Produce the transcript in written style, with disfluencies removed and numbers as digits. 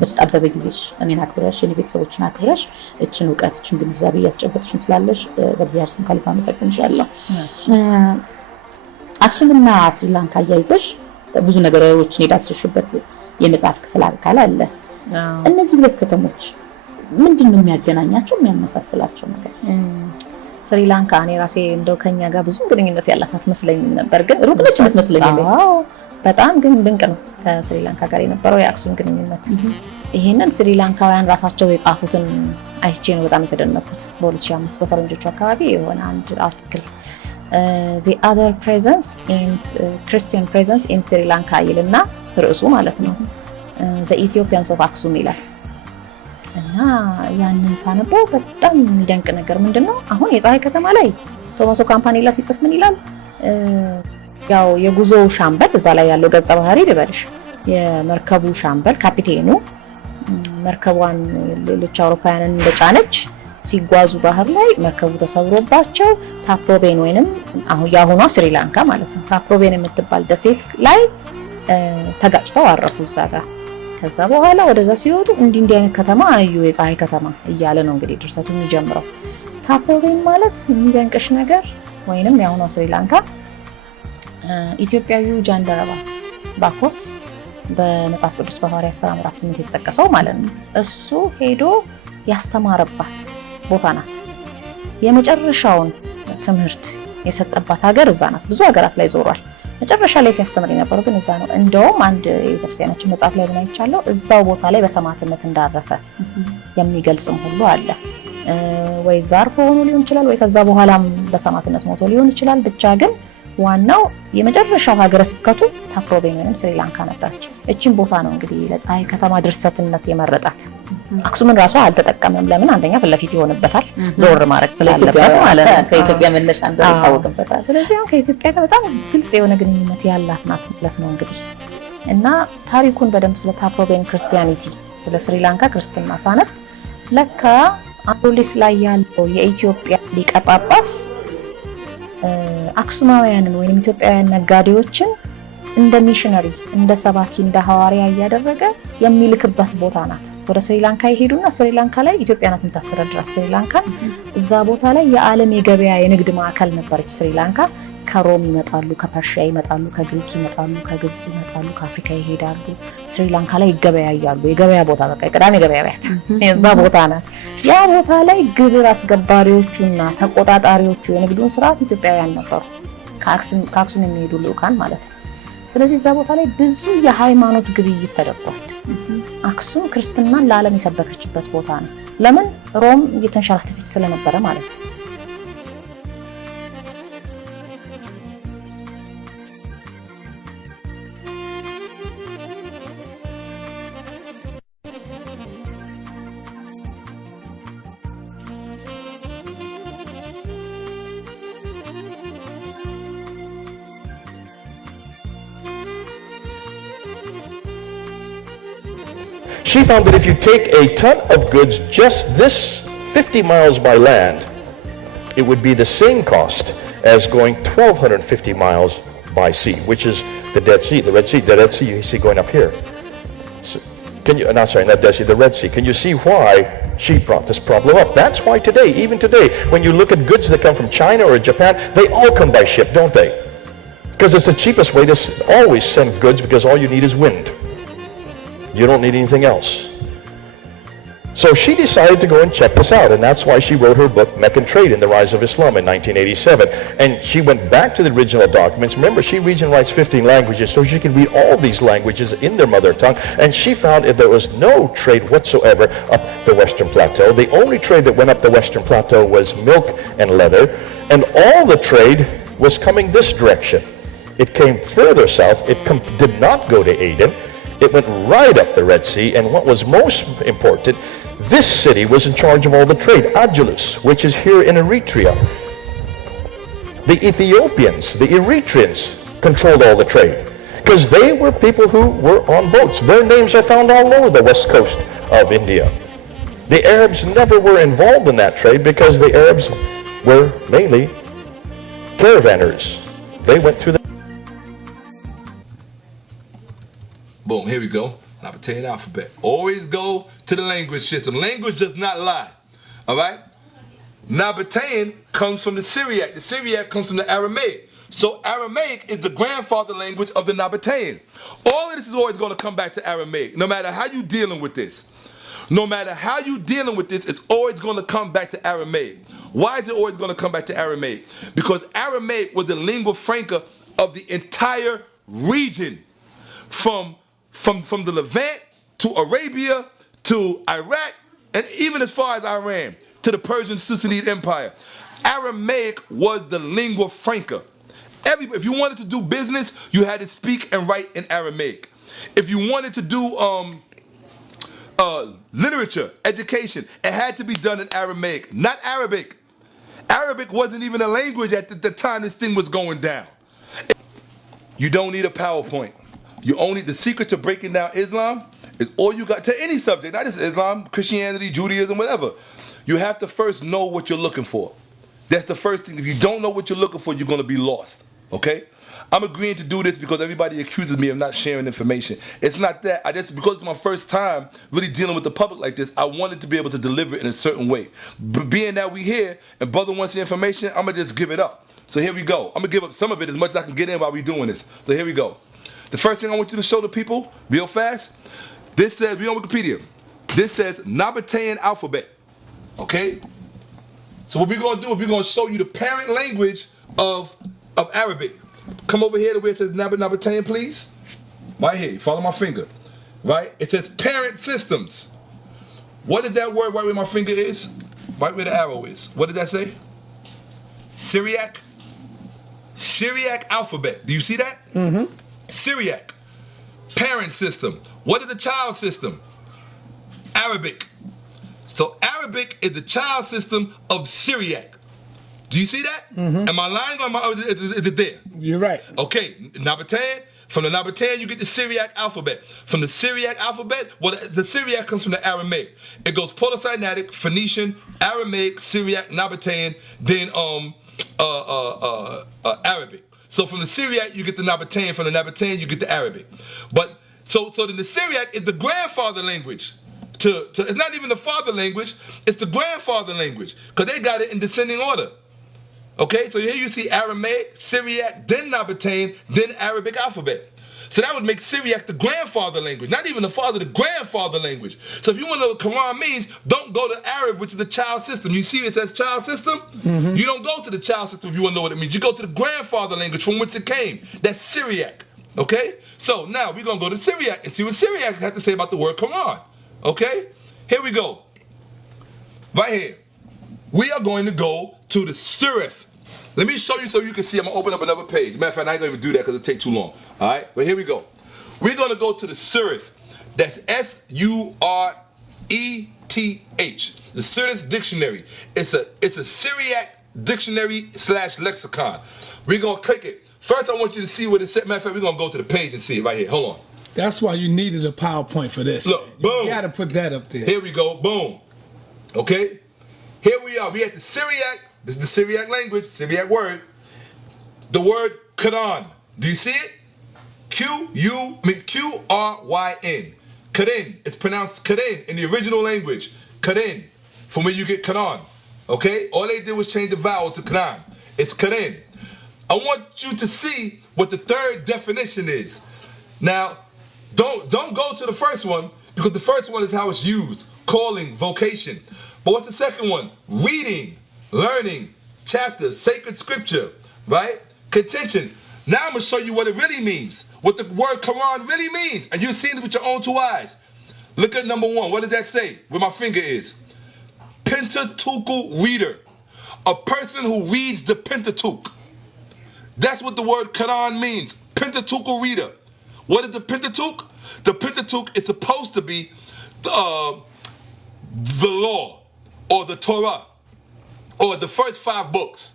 በተጣበበ ጊዜሽ እኔን አክብረሽ የኔ ቤተሰቦችን አክብረሽ እችን እውቀት እችን ግንዛቤ ያስጨበጥሽን ስላለሽ በእግዚአብሔር ስም ከልብ አመሰግንሻለሁ። አክሱምና ስሪላንካ አያይዘሽ ብዙ ነገሮችን የዳሰሽበት የመጽሐፍ ክፍል አካል አለ። እነዚህ ሁለት ከተሞች ምንድነው የሚያገናኛቸው የሚያመሳስላቸው ነገር? ስሪላንካ እኔ ራሴ እንደው ከኛ ጋር ብዙ ግንኙነት ያላት አትመስለኝም ነበር፣ ግን ሩቅ ነች የምትመስለኝ። በጣም ግን ድንቅ ነው ከስሪላንካ ጋር የነበረው የአክሱም ግንኙነት። ይሄንን ስሪላንካውያን ራሳቸው የጻፉትን አይቼ ነው በጣም የተደነኩት። በ2005 በፈረንጆቹ አካባቢ የሆነ አንድ አርቲክል the other presence in Christian presence in Sri Lanka ይልና ርዕሱ ማለት ነው the Ethiopians of Aksum ይላል። እና ያንን ሳነበው በጣም የሚደንቅ ነገር ምንድነው አሁን የፀሐይ ከተማ ላይ ቶማሶ ካምፓኔላ ሲጽፍ ምን ይላል? ያው የጉዞ ሻምበል እዛ ላይ ያለው ገጸ ባህሪ ልበልሽ የመርከቡ ሻምበል ካፒቴኑ መርከቧን ሌሎች አውሮፓውያንን እንደጫነች ሲጓዙ ባህር ላይ መርከቡ ተሰብሮባቸው ታፕሮቤን ወይንም አሁን ያሁኗ ስሪላንካ ማለት ነው ታፕሮቤን የምትባል ደሴት ላይ ተጋጭተው አረፉ እዛ ጋር። ከዛ በኋላ ወደዛ ሲወጡ እንዲህ አይነት ከተማ አዩ የፀሐይ ከተማ እያለ ነው እንግዲህ ድርሰቱ የሚጀምረው። ታፕሮቤን ማለት የሚደንቅሽ ነገር ወይንም ያሁኗ ስሪላንካ ኢትዮጵያዊው ጃንደረባ ባኮስ በመጽሐፍ ቅዱስ በሐዋርያት ሥራ ምዕራፍ 8 የተጠቀሰው ማለት ነው እሱ ሄዶ ያስተማረባት ቦታ ናት። የመጨረሻውን ትምህርት የሰጠባት ሀገር እዛ ናት። ብዙ ሀገራት ላይ ዞሯል። መጨረሻ ላይ ሲያስተምር የነበረው ግን እዛ ነው። እንደውም አንድ የቤተክርስቲያናችን መጽሐፍ ላይ ምን አይቻለሁ እዛው ቦታ ላይ በሰማዕትነት እንዳረፈ የሚገልጽም ሁሉ አለ። ወይ ዛርፎ ሆኖ ሊሆን ይችላል ወይ ከዛ በኋላም በሰማዕትነት ሞቶ ሊሆን ይችላል። ብቻ ግን ዋናው የመጨረሻው ሀገረ ስብከቱ ታፕሮቤን ወይም ስሪላንካ ነበረች። እቺን ቦታ ነው እንግዲህ ለፀሐይ ከተማ ድርሰትነት የመረጣት። አክሱምን ራሷ አልተጠቀመም። ለምን? አንደኛ ፍለፊት ይሆንበታል ዞር ማድረግ ስላለበት ማለት ነው። ከኢትዮጵያ መነሻ እንደሆነ ይታወቅበታል። ስለዚህ አሁን ከኢትዮጵያ ጋር በጣም ግልጽ የሆነ ግንኙነት ያላት ናት ማለት ነው እንግዲህ። እና ታሪኩን በደንብ ስለ ታፕሮቤን ክርስቲያኒቲ ስለ ስሪላንካ ክርስትና ሳነብ ለካ አምቦሊስ ላይ ያለው የኢትዮጵያ ሊቀ ጳጳስ አክሱማውያንን ወይም ኢትዮጵያውያን ነጋዴዎችን እንደ ሚሽነሪ እንደ ሰባኪ እንደ ሐዋርያ እያደረገ የሚልክበት ቦታ ናት። ወደ ስሪላንካ ይሄዱና ስሪላንካ ላይ ኢትዮጵያ ናት የምታስተዳድራት ስሪላንካ። እዛ ቦታ ላይ የዓለም የገበያ የንግድ ማዕከል ነበረች ስሪላንካ። ከሮም ይመጣሉ፣ ከፐርሺያ ይመጣሉ፣ ከግሪክ ይመጣሉ፣ ከግብጽ ይመጣሉ፣ ከአፍሪካ ይሄዳሉ። ስሪላንካ ላይ ይገበያያሉ። የገበያ ቦታ በቃ የቅዳሜ ገበያ ቤት የዛ ቦታ ናት። ያ ቦታ ላይ ግብር አስገባሪዎቹና ተቆጣጣሪዎቹ የንግዱን ስርዓት ኢትዮጵያውያን ነበሩ፣ ከአክሱም የሚሄዱ ልዑካን ማለት ነው። ስለዚህ እዛ ቦታ ላይ ብዙ የሃይማኖት ግብይት ተደርጓል። አክሱም ክርስትናን ለዓለም የሰበከችበት ቦታ ነው። ለምን? ሮም እየተንሸራተተች ስለነበረ ማለት ነው። She found that if you take a ton of goods just this 50 miles by land, it would be the same cost as going 1,250 miles by sea, which is the Dead Sea, the Red Sea. The Red Sea you see going up here. So, not Dead Sea, the Red Sea. Can you see why she brought this problem up? That's why today, even today, when you look at goods that come from China or Japan, they all come by ship, don't they? Because it's the cheapest way to always send goods, because all you need is wind. You don't need anything else. So she decided to go and check this out, and that's why she wrote her book, Meccan Trade and the Rise of Islam, in 1987. And she went back to the original documents. Remember, she reads and writes 15 languages, so she can read all these languages in their mother tongue. And she found that there was no trade whatsoever up the Western Plateau. The only trade that went up the Western Plateau was milk and leather, and all the trade was coming this direction. It came further south. It did not go to Aden. It went right up the Red Sea, and what was most important, this city was in charge of all the trade, Agilis, which is here in Eritrea. The Ethiopians, the Eritreans, controlled all the trade, because they were people who were on boats. Their names are found all over the west coast of India. The Arabs never were involved in that trade, because the Arabs were mainly caravanners. They went through the... Boom, here we go. Nabatean alphabet. Always go to the language system. Language does not lie. All right? Nabatean comes from the Syriac. The Syriac comes from the Aramaic. So Aramaic is the grandfather language of the Nabatean. All of this is always going to come back to Aramaic, no matter how you dealing with this. No matter how you dealing with this, it's always going to come back to Aramaic. Why is it always going to come back to Aramaic? Because Aramaic was the lingua franca of the entire region, from the Levant to Arabia to Iraq, and even as far as Iran, to the Persian Sassanid Empire. Aramaic was the lingua franca. If you wanted to do business, you had to speak and write in Aramaic. If you wanted to do literature, education, it had to be done in Aramaic, not Arabic. Arabic wasn't even a language at the time this thing was going down. You don't need a PowerPoint. The secret to breaking down Islam is all you got to any subject, not just Islam, Christianity, Judaism, whatever. You have to first know what you're looking for. That's the first thing. If you don't know what you're looking for, you're going to be lost. Okay? I'm agreeing to do this because everybody accuses me of not sharing information. It's not that. Because it's my first time really dealing with the public like this, I wanted to be able to deliver it in a certain way. But being that we here and brother wants the information, I'm going to just give it up. So here we go. I'm going to give up some of it as much as I can get in while we're doing this. So here we go. The first thing I want you to show the people, real fast, this says, we on Wikipedia, this says Nabatean alphabet. Okay? So what we're going to do is we're going to show you the parent language of Arabic. Come over here to where it says Nabatean, please. Right here, follow my finger. Right? It says parent systems. What is that word right where my finger is? Right where the arrow is. What did that say? Syriac? Syriac alphabet. Do you see that? Mm-hmm. Syriac. Parent system. What is the child system? Arabic. So Arabic is the child system of Syriac. Do you see that? Mm-hmm. Am I lying or is it there? You're right. Okay, Nabatean. From the Nabatean, you get the Syriac alphabet. From the Syriac alphabet, well, the Syriac comes from the Aramaic. It goes Proto-Sinaitic, Phoenician, Aramaic, Syriac, Nabatean, then Arabic. So from the Syriac, you get the Nabatean. From the Nabatean, you get the Arabic. But so then the Syriac is the grandfather language. It's not even the father language, it's the grandfather language, because they got it in descending order. Okay, so here you see Aramaic, Syriac, then Nabatean, then Arabic alphabet. So that would make Syriac the grandfather language, not even the father, the grandfather language. So if you want to know what Quran means, don't go to Arab, which is the child system. You see it says child system? Mm-hmm. You don't go to the child system if you want to know what it means. You go to the grandfather language from which it came. That's Syriac. Okay? So now we're going to go to Syriac and see what Syriac has to say about the word Quran. Okay? Here we go. Right here. We are going to go to the Surah. Let me show you so you can see. I'm going to open up another page. Matter of fact, I ain't going to even do that because it takes too long. All right? But here we go. We're going to go to the Surah. That's Sureth. The Sureth Dictionary. It's a Syriac dictionary / lexicon. We're going to click it. First, I want you to see what it said. Matter of fact, we're going to go to the page and see it right here. Hold on. That's why you needed a PowerPoint for this. Look, boom. You got to put that up there. Here we go. Boom. Okay? Here we are. We at the Syriac. This is the Syriac language, Syriac word. The word Quran. Do you see it? Q-R-Y-N. Quran. It's pronounced Quran in the original language. Quran. From where you get Quran. Okay? All they did was change the vowel to Quran. It's Quran. I want you to see what the third definition is. Now, don't go to the first one, because the first one is how it's used. Calling, vocation. But what's the second one? Reading, learning, chapters, sacred scripture, right? Contention. Now I'm going to show you what it really means. What the word Quran really means. And you've seen it with your own two eyes. Look at number one. What does that say? Where my finger is. Pentateuchal reader. A person who reads the Pentateuch. That's what the word Quran means. Pentateuchal reader. What is the Pentateuch? The Pentateuch is supposed to be the law, or the Torah, or the first 5 books.